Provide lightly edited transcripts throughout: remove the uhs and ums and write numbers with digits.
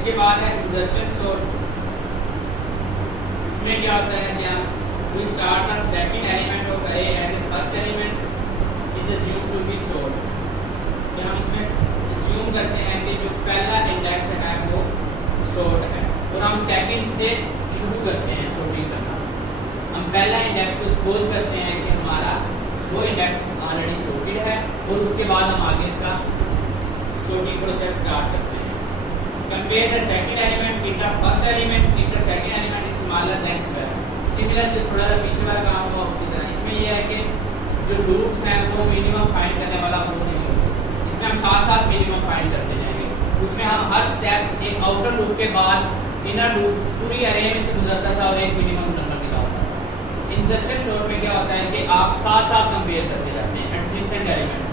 इसके बाद है इंसर्शन सॉर्ट। इसमें क्या होता है कि हम we start the second element of a as the first element is assume to be sort. तो हम इसमें अज्यूम करते हैं कि जो पहला इंडेक्स है वो सॉर्ट है और हम सेकंड से शुरू करते हैं सॉर्टिंग करना। हम पहला इंडेक्स को सपोज करते हैं कि हमारा वो इंडेक्स ऑलरेडी सॉर्टेड है और उसके बाद हम आगे इसका सॉर्टिंग प्रोसेस स्टार्ट करते हैं। Compare the second element with the first element if the second element is smaller than square. Similar जो थोड़ा सा पीछे वाला काम हुआ उसी तरह इसमें यह है कि जो लूप्स हैं वो मिनिमम फाइंड करने वाला वो नहीं होता। इसमें हम साथ साथ मिनिमम फाइंड करते जाएंगे। उसमें हम हर स्टेप एक आउटर लूप के बाद इनर लूप पूरी अरे में से गुजरता था और एक मिनिमम नंबर निकालता था। इंसर्शन सॉर्ट में क्या होता है कि आप साथ साथ कंपेयर करते जाते हैं एडजेसेंट एलिमेंट।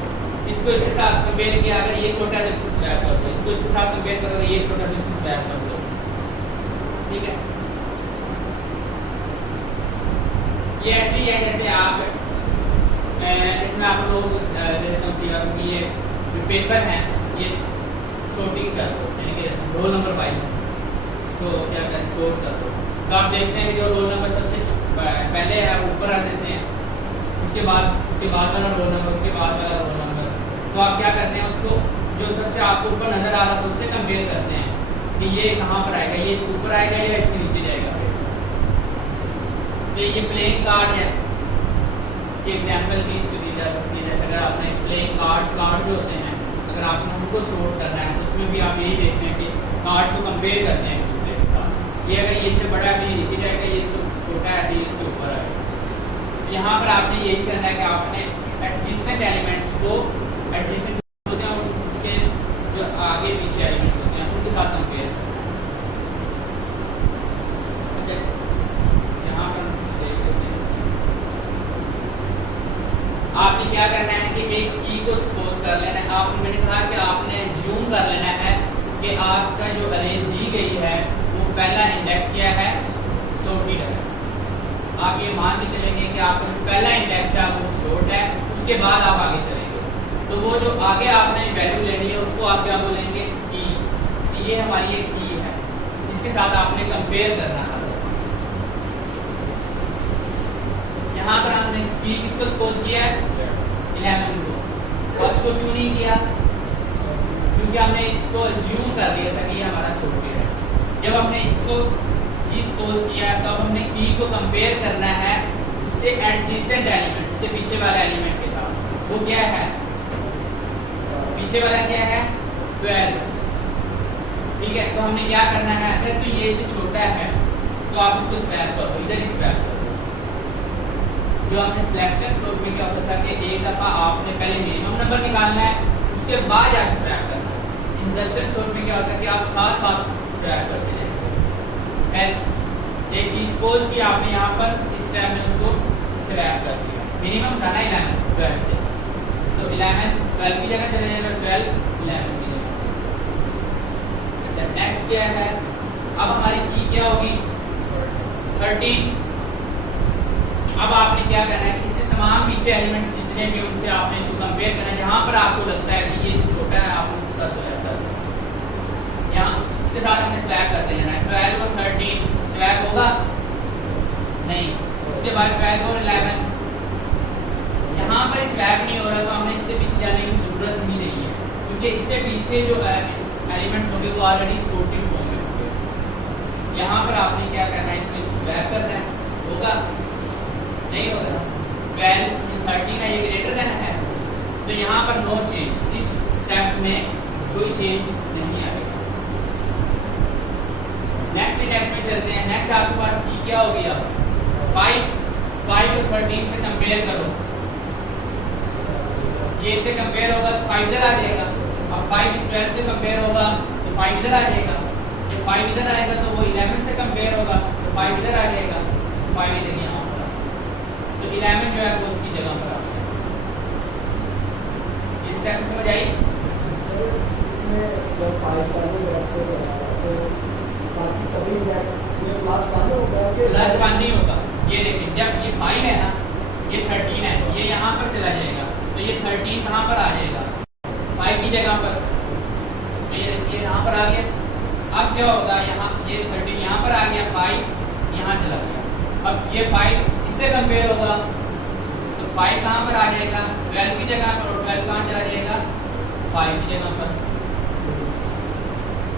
इसको इसके साथ कंपेयर किया, अगर ये छोटा है तो इसको स्वैप कर दो, इसको इसके साथ कंपेयर करो ये छोटा है तो इसको स्वैप कर दो। ठीक है, ये ऐसे ही है जैसे आप इसमें आप लोग जैसे ये जो पेपर है ये सॉर्टिंग कर दो, यानी कि रोल नंबर वाइज इसको क्या करें सॉर्ट कर दो। तो आप देखते हैं कि जो रोल नंबर सबसे पहले है ऊपर आ जाते हैं, उसके बाद वाला रोल नंबर, उसके बाद वाला रोल नंबर। तो आप क्या करते हैं उसको जो सबसे आपको ऊपर नजर आ रहा था उससे कंपेयर करते हैं कि ये कहाँ पर आएगा, ये इसके ऊपर आएगा या इसके नीचे जाएगा। तो ये प्लेइंग कार्ड है कि एग्जाम्पल भी इसको दी जा सकती है। जैसे अगर आपने प्लेइंग कार्ड जो होते हैं अगर आपने उनको सॉर्ट करना है तो उसमें भी आप यही देखते हैं कि कार्ड्स को कंपेयर करते हैं एक दूसरे के साथ। ये अगर ये इससे बड़ा है तो ये नीचे जाएगा, ये छोटा है तो ये इसके ऊपर आएगा। यहाँ पर आपने यही करना है कि आपने एडजेसेंट एलिमेंट्स को एडजेसेंट होते हैं और उसके जो आगे पीछे एलिमेंट होते हैं उनके साथ कंपेयर। अच्छा, यहाँ पर देख लेते हैं आपने क्या करना है कि एक की को सपोज कर लेना है। आप मैंने कहा कि आपने ज्यूम कर लेना है कि आपका जो अरे दी गई है वो पहला इंडेक्स क्या है सॉर्टेड है। आप ये मान के चलेंगे कि आपका जो पहला इंडेक्स है वो सॉर्ट है, उसके बाद आप आगे चलेंगे। तो वो जो आगे आपने वैल्यू लेनी है उसको आप क्या बोलेंगे की। ये हमारी एक की है जिसके साथ आपने कंपेयर करना है। यहाँ पर हमने की किसको सपोज किया है 11 को। फर्स्ट को क्यों नहीं किया? क्योंकि हमने इसको अज्यूम कर लिया था कि ये हमारा सॉर्टेड है। जब हमने इसको की सपोज किया तो अब हमने की को कंपेयर करना है उससे एडजेसेंट एलिमेंट, उससे पीछे वाला एलिमेंट के साथ। वो क्या है? पीछे वाला क्या है 12। ठीक है, तो हमने क्या करना है अगर तो ये से छोटा है तो आप उसको स्वैप कर दो, इधर ही स्वैप कर दो। जो हमने सिलेक्शन सॉर्ट में क्या होता था कि एक दफा आपने पहले मिनिमम नंबर निकालना है उसके बाद आप स्वैप करना है। इंसर्शन सॉर्ट में क्या होता है कि आप साथ साथ स्वैप करते जाएंगे। एक सपोज कि आपने यहाँ पर इस टाइम में उसको स्वैप कर दिया, मिनिमम था ना 11 12 से, तो 11 12 की जगह चले जाएगा 12 11 की जगह। अच्छा, नेक्स्ट क्या है? अब हमारी की क्या होगी 13। अब आपने क्या करना है कि इससे तमाम पीछे एलिमेंट्स जितने भी उनसे आपने इसको कंपेयर करना है। जहाँ पर आपको लगता है कि ये इससे छोटा है आप उसके साथ स्वैप कर दो। यहाँ इसके साथ हमने स्वैप करते जाना है। 12 और 13 स्वैप होगा नहीं, उसके बाद 12 और 11 यहाँ पर स्वैप नहीं हो रहा तो हमने इससे पीछे जाने की जरूरत ही नहीं है क्योंकि इससे पीछे जो एलिमेंट्स होंगे वो ऑलरेडी सॉर्टेड फॉर्म में होंगे। यहाँ पर आपने क्या करना है इसको स्वैप करना है, होगा नहीं होगा। 12 13 है ये ग्रेटर देन है तो यहाँ पर नो चेंज, इस स्टेप में कोई चेंज नहीं आएगा। नेक्स्ट इंडेक्स में चलते हैं। नेक्स्ट आपके पास की क्या होगी? अब 5 को 13 से कंपेयर करो, ये इससे कंपेयर होगा तो 5 इधर आ जाएगा। अब 5 12 से कंपेयर होगा तो 5 इधर आ जाएगा। जब 5 इधर आएगा तो वो 11 से कंपेयर होगा तो 5 इधर आ जाएगा, 5 इधर यहाँ पर। तो 11 जो है वो उसकी जगह पर आ गया। इस टाइम समझ आई? इसमें जब 5 तो बाकी सभी इंडेक्स ये प्लस 1 होगा कि प्लस 1 नहीं होगा। ये देखिए जब ये 5 है ना, ये 13 है, ये यहाँ पर चला जाएगा तो ये 13 कहाँ पर आ जाएगा 5 की जगह पर। ये यहाँ पर आ गया अब क्या होगा, यहाँ ये 13 यहाँ पर आ गया, 5 यहाँ चला गया। अब ये 5 इससे कंपेयर होगा तो 5 कहाँ पर आ जाएगा, 12 की जगह पर, और 12 कहाँ चला जाएगा, 5 की जगह पर।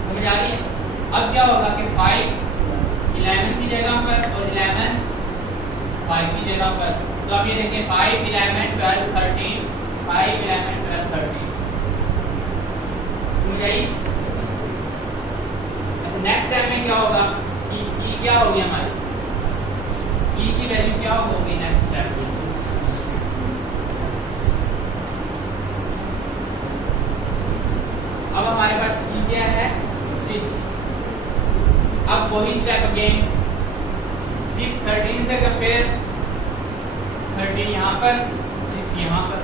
समझ आ रही है? अब क्या होगा कि 5 11 की जगह पर और 11 5 की जगह पर। तो अब ये देखें 5 11 12 13, 5 11 12 13। समझ आई? अच्छा नेक्स्ट स्टेप में क्या होगा, की क्या होगी हमारी, की वैल्यू क्या होगी नेक्स्ट स्टेप में। अब हमारे पास की क्या है, 6। अब वही स्टेप अगेन, 6 13 से कंपेयर, 13 यहाँ पर, 6 यहाँ पर,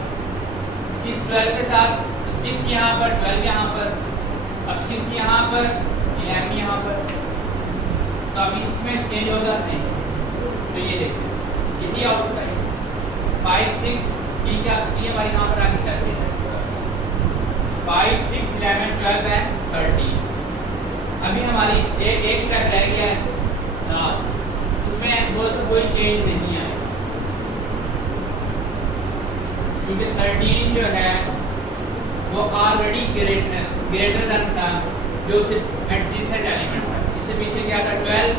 6 12 के साथ, 6 यहाँ पर, 12 यहाँ पर, अब 6 यहाँ पर, 11 यहाँ पर। तो अब इसमें चेंज हो जाते हैं। तो ये देखिए यही आउटपुट है, 5 6 की क्या की हमारी कहाँ पर आगे चलती है, 5 6 11 12 एंड 13। अभी हमारी एक स्टेप रह गया है लास्ट, उसमें कोई चेंज नहीं आएगा क्योंकि 13 जो है वो ऑलरेडी ग्रेटर देन था जो सिर्फ एडजेसेंट एलिमेंट था। इससे पीछे क्या था 12,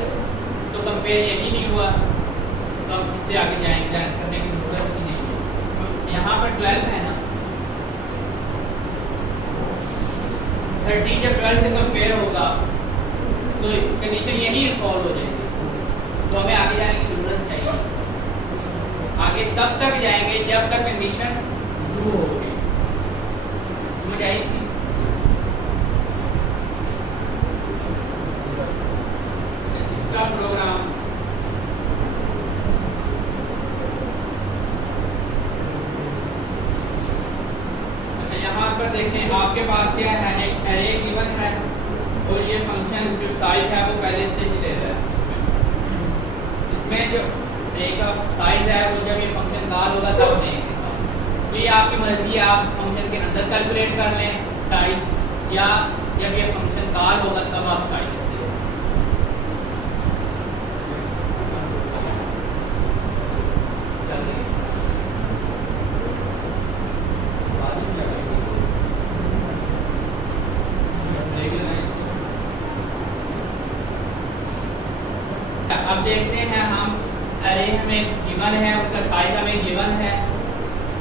तो कंपेयर यही नहीं हुआ, तो अब इससे आगे जाएंगे करने की जरूरत ही नहीं है। तो यहाँ पर 12 है ना, 13 जब 12 से कंपेयर होगा तो कंडीशन यही फॉलो हो जाएगी, तो हमें आगे जाने की जरूरत चाहिए। आगे तब तक जाएंगे जब तक कंडीशन ट्रू होगी। समझ आई थी? इसका प्रोग्राम अच्छा यहाँ पर देखें, आपके पास क्या है, एक एरे गिवन है और ये फंक्शन जो साइज है वो पहले से ही ले रहा है। इसमें जो एक साइज है वो जब ये फंक्शन कॉल होगा तब देंगे। तो ये आपकी मर्जी है, आप फंक्शन के अंदर कैलकुलेट कर लें साइज, या जब ये फंक्शन कॉल होगा तब आप साइज से अब देखते हैं हम, अरे हमें गिवन है, उसका साइज हमें गिवन है।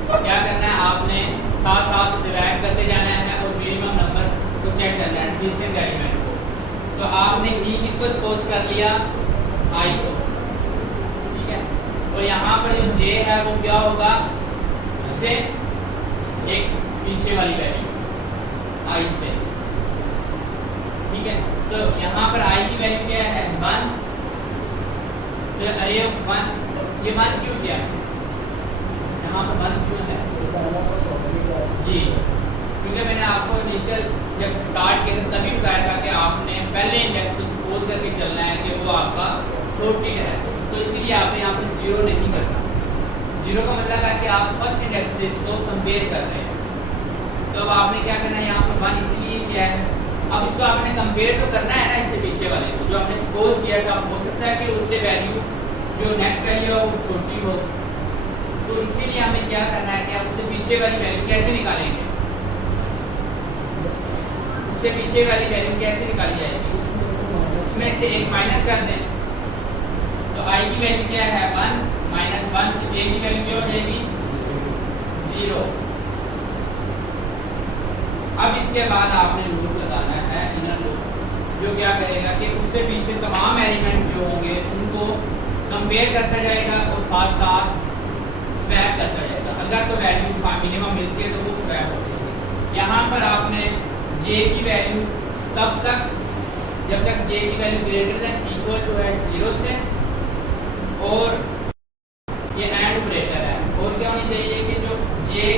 क्या करना है, आपने साथ साथ सिलेक्ट करते जाना है और मिनिमम नंबर को चेक करना है डिसेंट एलिमेंट को। तो आपने ई किसको सपोज कर लिया, आई को, ठीक है। और यहाँ पर जो जे है वो क्या होगा, उससे एक पीछे वाली वैल्यू आई से, ठीक है। तो यहाँ पर आई की वैल्यू क्या है, 1। तो अरे 1, ये 1 क्यों क्या है, यहाँ पर 1 क्यों है जी, क्योंकि मैंने आपको इनिशियल जब स्टार्ट किया था तभी बताया था कि आपने पहले इंडेक्स को सपोज करके चलना है कि वो आपका सॉर्टेड है। तो इसीलिए आपने यहाँ पर 0 नहीं करना। 0 का मतलब है कि आप फर्स्ट इंडेक्स से इसको कंपेयर कर रहे हैं। तो अब आपने क्या करना है, यहाँ पर 1 इसीलिए किया है। अब इसको आपने कंपेयर तो करना है ना इससे पीछे वाले को, जो आपने सपोज किया था। हो सकता है कि उससे वैल्यू जो नेक्स्ट वैल्यू है वो छोटी हो, तो इसीलिए हमें क्या करना है कि आप उससे पीछे वाली वैल्यू कैसे निकालेंगे, उससे पीछे वाली वैल्यू कैसे निकाली जाएगी, उसमें से एक माइनस कर दें। तो आई की वैल्यू क्या है, 1 -1, तो जे की वैल्यू क्या हो जाएगी, 0। अब इसके बाद आपने लूप लगाना है, इनर लूप, जो क्या करेगा कि उससे पीछे तमाम एलिमेंट जो होंगे उनको कंपेयर करता जाएगा और साथ साथ स्वैप करता जाएगा। अगर तो वैल्यू मिनिमम मिलती है तो वो स्वैप हो जाएगी। यहाँ पर आपने जे की वैल्यू तब तक, जब तक जे की value greater than equal to है 0 से, और ये एंड ऑपरेटर है, और क्या होनी चाहिए कि जो जे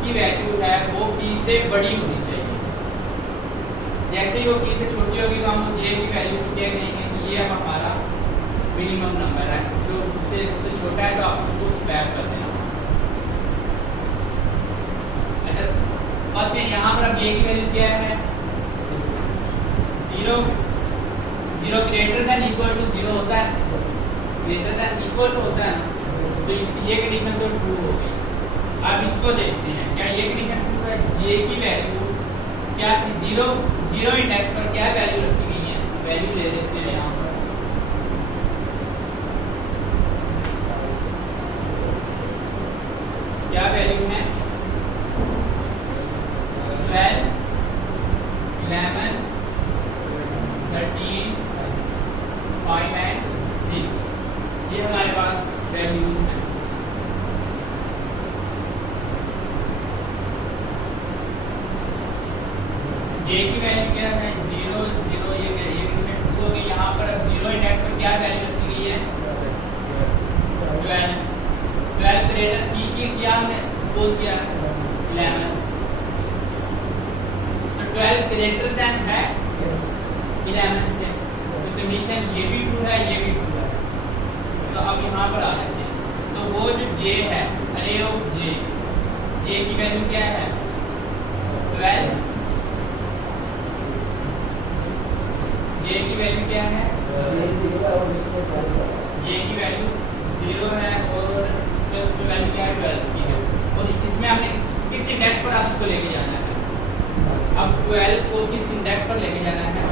की वैल्यू है वो p से बड़ी होनी चाहिए। जैसे ही वो p से छोटी होगी तो हम जे की वैल्यू को क्या कहेंगे कि ये हमारा मिनिमम नंबर है, जो उससे छोटा है तो आप उसको स्वैप कर देना। अच्छा, फर्स्ट यहाँ पर अब ये की वैल्यू क्या है, 0। Zero greater than equal to zero होता है, ग्रेटर देन इक्वल टू होता है ना, तो ये कंडीशन तो ट्रू हो गई। अब इसको देखते हैं, क्या ये कंडीशन ट्रू है? जे की वैल्यू क्या थी? जीरो इंडेक्स पर क्या वैल्यू रखी गई है? वैल्यू ले लेते हैं यहाँ पर, क्या वैल्यू है? 12, 11, 13, 5 एंड 6, ये हमारे पास वैल्यूज हैं। जे की वैल्यू क्या है? 0 0, ये हो गई। यहाँ पर अब जीरो इंडेक्स पर क्या वैल्यू रखी गई है? 12 ग्रेटर की क्या हमने सपोज किया? 11, तो 12 ग्रेटर देन है 11 से, तो कंडीशन ये भी ट्रू है, ये भी ट्रू है। तो अब यहाँ पर आ जाते हैं, तो वो जो जे है, अरे ऑफ जे की वैल्यू क्या है? 12, जे की वैल्यू क्या है? जे की वैल्यू 0 है और उसकी वैल्यू क्या है? 12 की है। और इसमें हमने किस इंडेक्स पर आप इसको लेके जाना है? अब 12 को किस इंडेक्स पर लेके जाना है?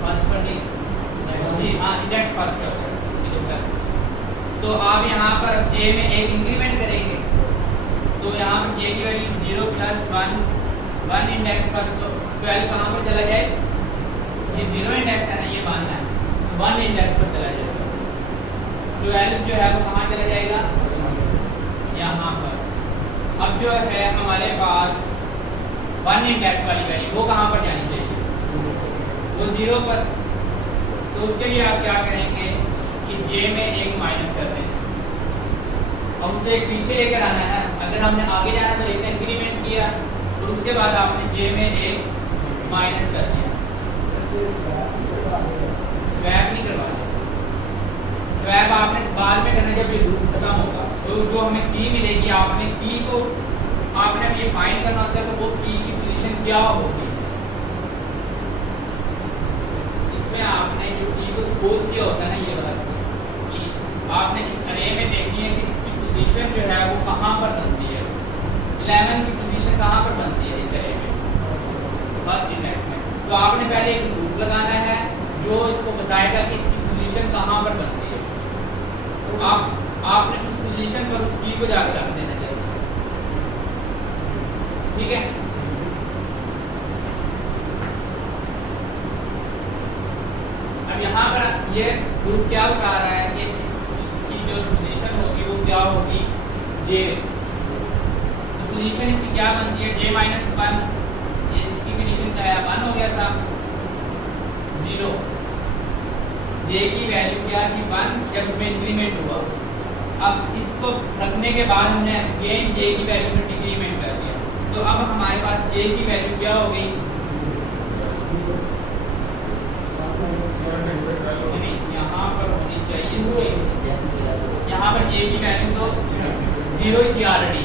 फर्स्ट पर नहीं, हाँ इंडेक्स फर्स्ट पर। तो आप यहाँ पर जे में एक इंक्रीमेंट करेंगे, तो यहाँ पर जे की वैल्यू 0 + 1 इंडेक्स पर, तो 12 कहाँ पर चला जाए? ये 0 इंडेक्स है ना, ये मानना है, 1 इंडेक्स पर चला जाएगा। 12 जो है वो कहाँ चला जाएगा? यहाँ पर। अब जो है हमारे पास 1 इंडेक्स वाली वैल्यू वो कहाँ पर जानी चाहिए? वो 0 पर। तो उसके लिए आप क्या करेंगे कि जे में एक माइनस कर दें, अब उसे एक पीछे लेकर आना है। अगर हमने आगे जाना तो एक इंक्रीमेंट किया, और उसके बाद आपने जे में एक माइनस कर दिया। स्वैप नहीं करवाना, स्वैप आपने बाद में करना जब ये लूप खत्म होगा। तो जो हमें की मिलेगी, आपने की को आपने ये फाइंड करना होता है, तो वो की की पोजीशन क्या होगी? इसमें आपने जो की को सपोज किया होता है ना, ये वाला की आपने इस अरे में देखनी है कि इसकी पोजीशन जो है वो कहाँ पर बनती है। 11 की पोजीशन कहाँ पर बनती है इस अरे में? फर्स्ट इंडेक्स में। तो आपने पहले एक लूप लगाना है जो इसको बताएगा कि इसकी पोजीशन कहाँ पर बनती है। तो आपने उस पोजीशन पर उस की को जाकर रख देना जैसे, ठीक है। अब यहाँ पर ये ग्रुप क्या बता रहा है कि इसकी जो पोजीशन होगी वो क्या होगी? जे। तो पोजीशन इसकी क्या बनती है? जे -1, इसकी कंडीशन क्या है? 1 हो गया था, 0। जे की वैल्यू क्या थी? 1 जब इसमें इंक्रीमेंट हुआ। अब इसको रखने के बाद हमने अगेन जे की वैल्यू में डिक्रीमेंट कर दिया, तो अब हमारे पास जे की वैल्यू क्या हो गई? यहाँ पर होनी चाहिए, यहाँ पर जे की वैल्यू तो 0 थी ऑलरेडी।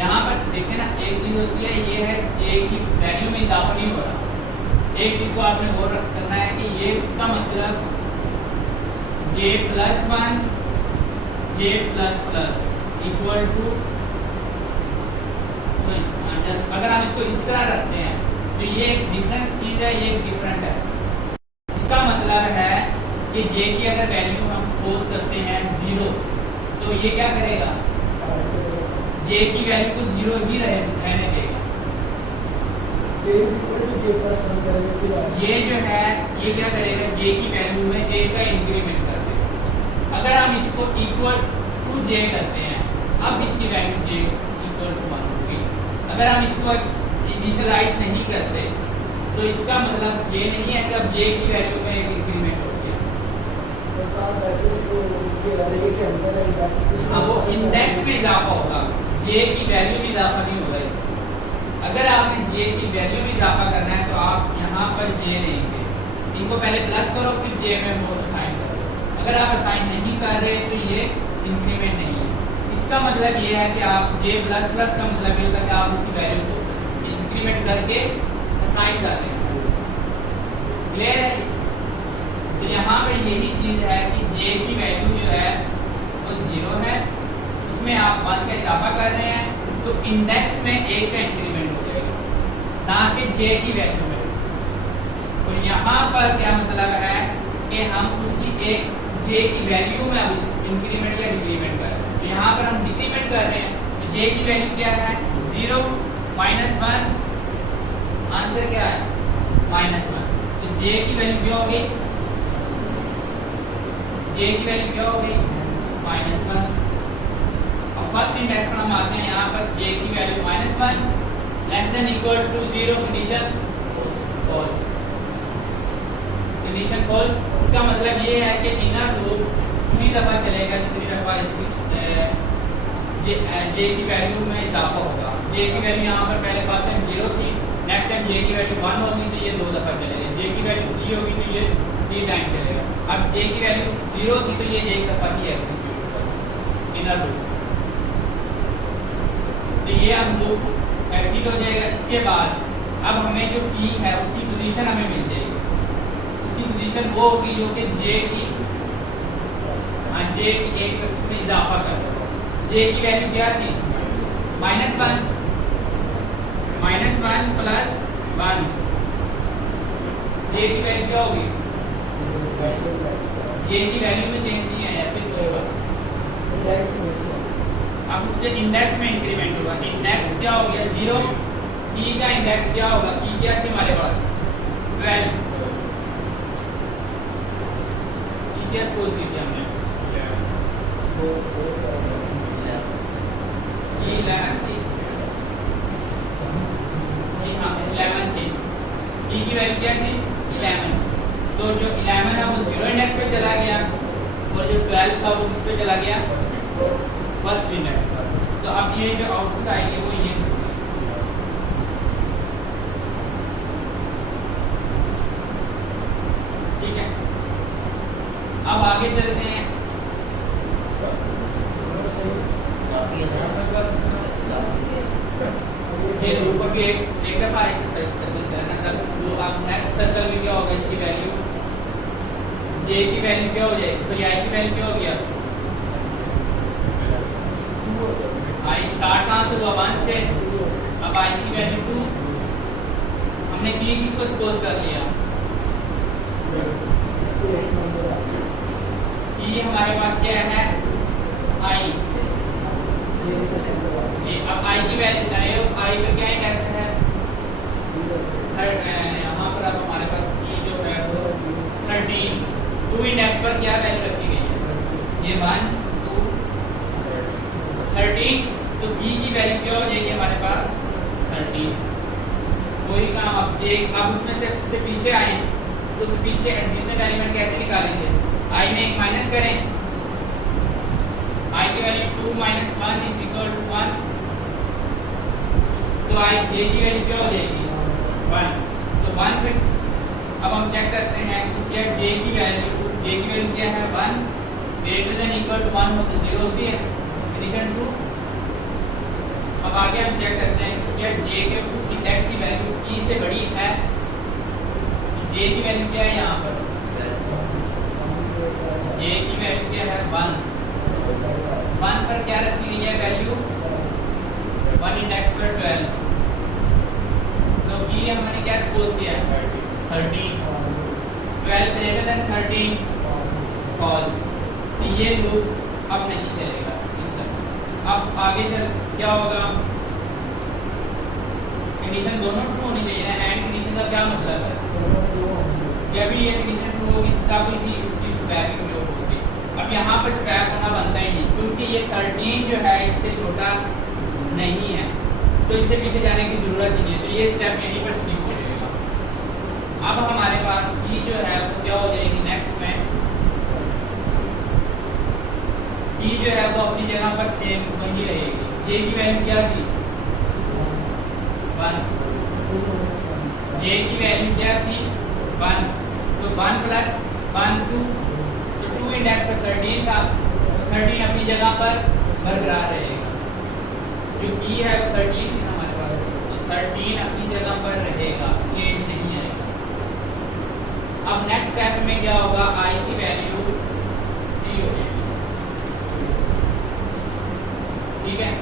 यहाँ पर देखें ना, एक चीज होती है ये है जे की वैल्यू में इजाफा नहीं हो रहा। एक चीज को आपने और करना है कि ये इसका मतलब जे +1 जे ++ इक्वल टू, अगर हम इसको इस तरह रखते हैं तो ये एक डिफरेंस चीज है, ये डिफरेंट है। इसका मतलब है कि जे की अगर वैल्यू हम सपोज करते हैं 0, तो ये क्या करेगा? जे की वैल्यू को 0 ही रहने देगा। ये जो है ये क्या करेगा? जे की वैल्यू में 1 का इंक्रीमेंट कर देगा। अगर हम इसको इक्वल टू जे करते हैं, अब इसकी वैल्यू जे इक्वल टू 1 होगी। अगर हम इसको इनिशियलाइज नहीं करते तो इसका मतलब ये नहीं है कि अब जे की वैल्यू में एक इंक्रीमेंट हो गया। हाँ, वो इंडेक्स में इजाफा होगा, जे की वैल्यू में इजाफा नहीं होगा इसमें। अगर आपने जे की वैल्यू में इजाफा करना है तो आप यहाँ पर जे लेंगे, इनको पहले प्लस करो फिर जे में वो असाइन करो। अगर आप असाइन नहीं कर रहे तो ये इंक्रीमेंट नहीं है। इसका मतलब ये है कि आप जे ++ का मतलब ये होता है कि आप उसकी वैल्यू को इंक्रीमेंट करके असाइन कर रहे हैं। क्लियर है? तो यहाँ पे यही चीज है कि जे की वैल्यू जो है वो 0 है, उसमें आप 1 का इजाफा कर रहे हैं तो इंडेक्स में 1 का इंक्रीमेंट हो जाएगा, ना कि जे की वैल्यू में। तो यहाँ पर क्या मतलब है कि हम उसकी एक जे की वैल्यू में अभी इंक्रीमेंट या डिक्रीमेंट कर रहे हैं। तो यहाँ पर हम डिक्रीमेंट कर रहे हैं तो जे की वैल्यू क्या है 0 -1, आंसर क्या है -1। तो जे की वैल्यू क्या होगी, जे की वैल्यू क्या होगी -1। अब फर्स्ट इंडेक्स पर हम आते हैं, यहाँ पर जे की value -1 less than equal to 0, condition false, condition false. इसका मतलब ये है कि इनर लूप उतनी दफा चलेगा जितनी दफा इसकी जे की वैल्यू में इजाफा होगा। जे की वैल्यू यहाँ पर पहले फर्स्ट टाइम 0 थी, नेक्स्ट टाइम जे की वैल्यू 1 होगी तो ये 2 दफा चलेगा। जे की वैल्यू 3 होगी तो ये 3 टाइम चलेगा। अब जे की वैल्यू 0 थी तो ये 1 दफा ही एग्जीक्यूट होगा इनर लूप। तो ये हम लूप एग्जीक्यूट हो जाएगा। इसके बाद अब हमें जो की है उसकी पोजीशन हमें मिल जाएगी। उसकी पोजीशन वो होगी जो कि जे की एक उसमें इजाफा कर दो। जे की वैल्यू क्या थी -1 प्लस 1, जे की वैल्यू क्या होगी, जे की वैल्यू में चेंज नहीं आया फिर अब उसके इंडेक्स में इंक्रीमेंट होगा। इंडेक्स क्या हो गया 0, की का इंडेक्स क्या होगा, की क्या थी हमारे पास 12, की क्या सपोज की थी हमने, की 11 थी, जी हाँ 11 थी, की की वैल्यू क्या थी 11। तो जो 11 है वो 0 इंडेक्स पे चला गया और जो 12 था वो किस पे चला गया, फर्स्ट इंडेक्स पर। तो अब ये जो आउटपुट आएगी वो ये ठीक है। अब आगे चलते हैं, ये लूप के एक दफा सर्कल करना तब तो अब नेक्स्ट सर्कल में क्या होगा, इसकी वैल्यू जे की वैल्यू क्या हो जाएगी, तो आई की वैल्यू क्या हो गया, आई स्टार्ट कहाँ से हुआ 1 से, अब आई की वैल्यू 2, हमने की किसको सपोज कर लिया, की हमारे पास क्या है आई। जी अब आई की वैल्यू करें, आई पर क्या इंडेक्स है, यहाँ पर अब हमारे पास की जो है वो 13, 2 इंडेक्स पर क्या वैल्यू रखी गई है, ये 1 2 13, तो की वैल्यू क्या हो जाएगी हमारे पास 13। वही काम अब जे, अब उसमें से पीछे आए तो उस पीछे एडजेसेंट एलिमेंट कैसे निकालेंगे, आई में एक माइनस करें, आई की वैल्यू 2 - 1 = 1, तो आई जे की वैल्यू क्या हो जाएगी 1, तो 1 पे अब हम चेक करते हैं कि क्या जे की वैल्यू क्या है 1 > 1 हो तो 0 होती है, कंडीशन 2। अब आगे हम चेक करते हैं कि क्या जे के उस इंडेक्स की वैल्यू की से बड़ी है, जे की वैल्यू क्या है यहाँ पर, जे की वैल्यू क्या है 1 पर क्या रखी गई है वैल्यू 1 इंडेक्स पर 12, तो की हमने क्या सपोज किया 13, 12 > 13 फॉल्स। तो ये लूप अब नहीं चलेगा सिस्टम। अब आगे चल क्या होगा, कंडीशन दोनों ट्रू होनी चाहिए ना, एंड कंडीशन का क्या मतलब है, जब भी ये कंडीशन ट्रू होगी तब ही इसकी स्वैपिंग जो होगी। अब यहाँ पर स्वैप होना बनता ही नहीं क्योंकि ये 13 जो है इससे छोटा नहीं है, तो इससे पीछे जाने की जरूरत ही नहीं है, तो ये स्टेप यहीं पर स्किप हो जाएगा। अब हमारे पास की जो है वो क्या हो जाएगी नेक्स्ट में, की जो है वो अपनी जगह पर सेम वही रहेगी। जे की वैल्यू क्या थी 1, जे की वैल्यू क्या थी 1, तो 1 + 1 2, तो 2 इंडेक्स पर 13 था, तो 13 अपनी जगह पर बरकरार रहेगा, जो की है वो 13 थी हमारे पास, तो 13 अपनी जगह पर रहेगा, चेंज नहीं आएगा। अब नेक्स्ट स्टेप में क्या होगा, आई की वैल्यू 3 हो जाएगी। ठीक है,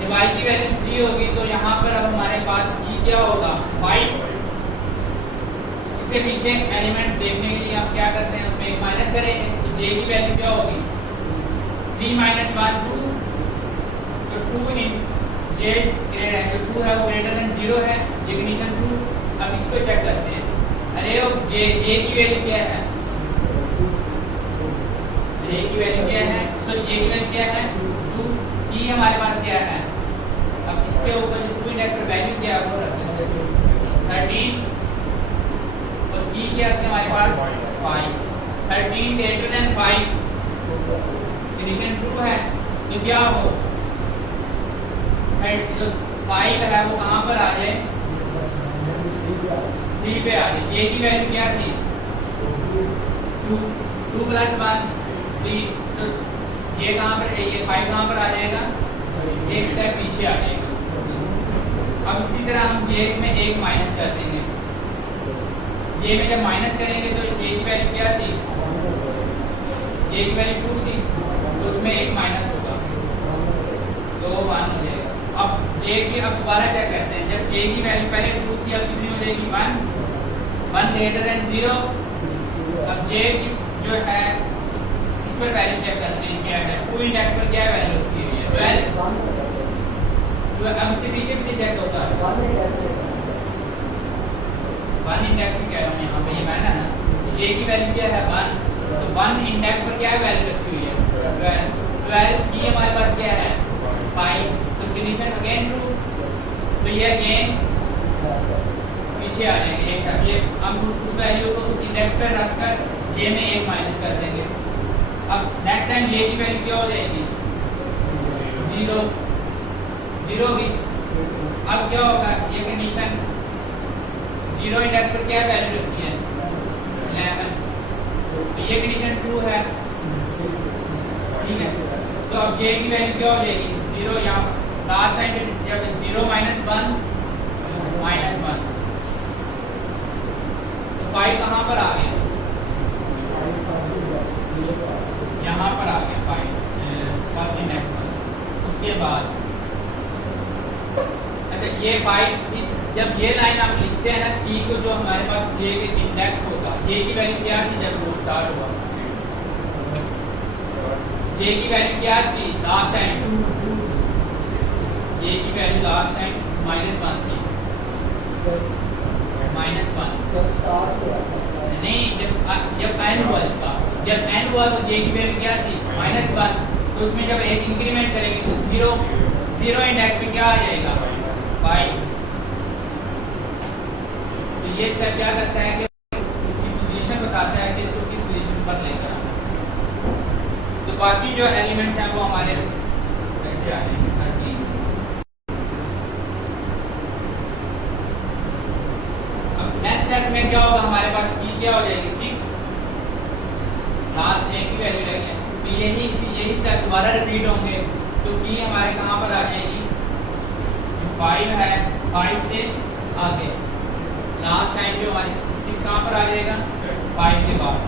जब आई की वैल्यू 3 होगी तो यहाँ पर अब हमारे पास की क्या होगा 5। इससे पीछे एलिमेंट देखने के लिए हम क्या करते हैं, उसमें एक माइनस करेंगे तो जे की वैल्यू क्या होगी 3 - 1 2। तो 2 इन जे जो 2 है वो ग्रेटर देन 0 है, ये कंडीशन 2। अब इसको चेक करते हैं, अरे जे की वैल्यू क्या है, जे की वैल्यू क्या है, तो जे की वैल्यू क्या है 2। की हमारे पास क्या है, अब इसके ऊपर जो 2 इंडेक्स पर वैल्यू क्या है वो रख लेते हैं 13 और की क्या है हमारे पास 5। 13 ग्रेटर देन 5 कंडीशन 2 है, तो क्या हो 5 है वो कहाँ पर आ जाए 3 पे आ जाए। जे की वैल्यू क्या थी 2 + 1 3, तो जे कहाँ पर, ये 5 कहाँ पर आ जाएगा, एक स्टेप पीछे आ जाएगा। अब इसी तरह हम जे में एक माइनस कर देंगे, जे में जब माइनस करेंगे तो जे की वैल्यू क्या थी, जे की वैल्यू 2 थी, तो उसमें एक माइनस होगा तो 1 हो जाएगा। अब जे की अब दोबारा चेक करते हैं, जब जे की वैल्यू पहले 2 थी अब कितनी हो जाएगी 1 ग्रेटर देन 0। अब जे की जो है इस पर वैल्यू चेक करते हैं क्या है, 2 इंडेक्स पर क्या वैल्यू होती है 12। जो अब इससे पीछे चेक होता है 1 इंडेक्स में क्या है यहाँ पे, ये मैंने ना जे की वैल्यू क्या है 1, तो 1 इंडेक्स पर क्या वैल्यू रखी हुई है 12 की हमारे पास क्या है 5, तो कंडीशन अगेन 2, तो ये अगेन पीछे आ जाएंगे एक साथ। ये हम उस वैल्यू को उस इंडेक्स पर रखकर जे में एक माइनस कर देंगे। अब नेक्स्ट टाइम जे की वैल्यू क्या हो जाएगी 0 होगी। अब क्या होगा, ये कंडीशन 0 इंडेक्स पर क्या वैल्यू रखती है 11, तो ये कंडीशन 2 है। ठीक है, तो अब जे की वैल्यू क्या हो जाएगी 0, यहाँ लास्ट टाइम जब 0 - 1 -1, तो 5 कहाँ पर आ गया, यहाँ पर आ गया 5 फर्स्ट इंडेक्स पर। उसके बाद अच्छा ये 5 इस जब ये लाइन आप लिखते हैं ना की को, जो हमारे पास जे के इंडेक्स होगा, जे की वैल्यू क्या थी जब वो स्टार्ट हुआ, जे की वैल्यू क्या थी लास्ट टाइम, जे की वैल्यू लास्ट टाइम -1 थी, -1 नहीं, जब n हुआ इसका, जब n हुआ तो जे की वैल्यू क्या थी -1, तो उसमें जब एक इंक्रीमेंट करेंगे तो 0 इंडेक्स पे क्या आ जाएगा 5। तो ये स्टेप क्या करता है कि उसकी पोजीशन बताता है कि इसको किस पोजीशन पर लेकर आना। तो बाकी जो एलिमेंट्स हैं वो हमारे कैसे आ जाएंगे 13। अब नेक्स्ट स्टेप में क्या होगा, हमारे पास की क्या हो जाएगी 6, लास्ट एक की वैल्यू रहेगी, तो यही स्टेप दोबारा रिपीट होंगे। तो की हमारे कहाँ पर आ जाएगी 5 है, 5 से आगे लास्ट टाइम जो हमारे 6 कहाँ पर आ जाएगा 5 के बाद।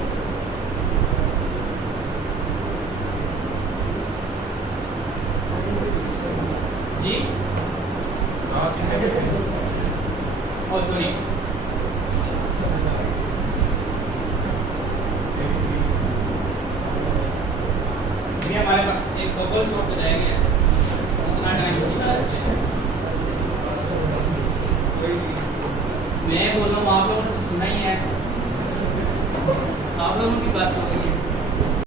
जी ओ सॉरी, ये हमारे पास एक बबल शॉट हो जाएगा, उतना टाइम मैं बोल रहा हूँ, आप लोगों ने तो सुना ही है, आप लोगों की बात सुन रही है।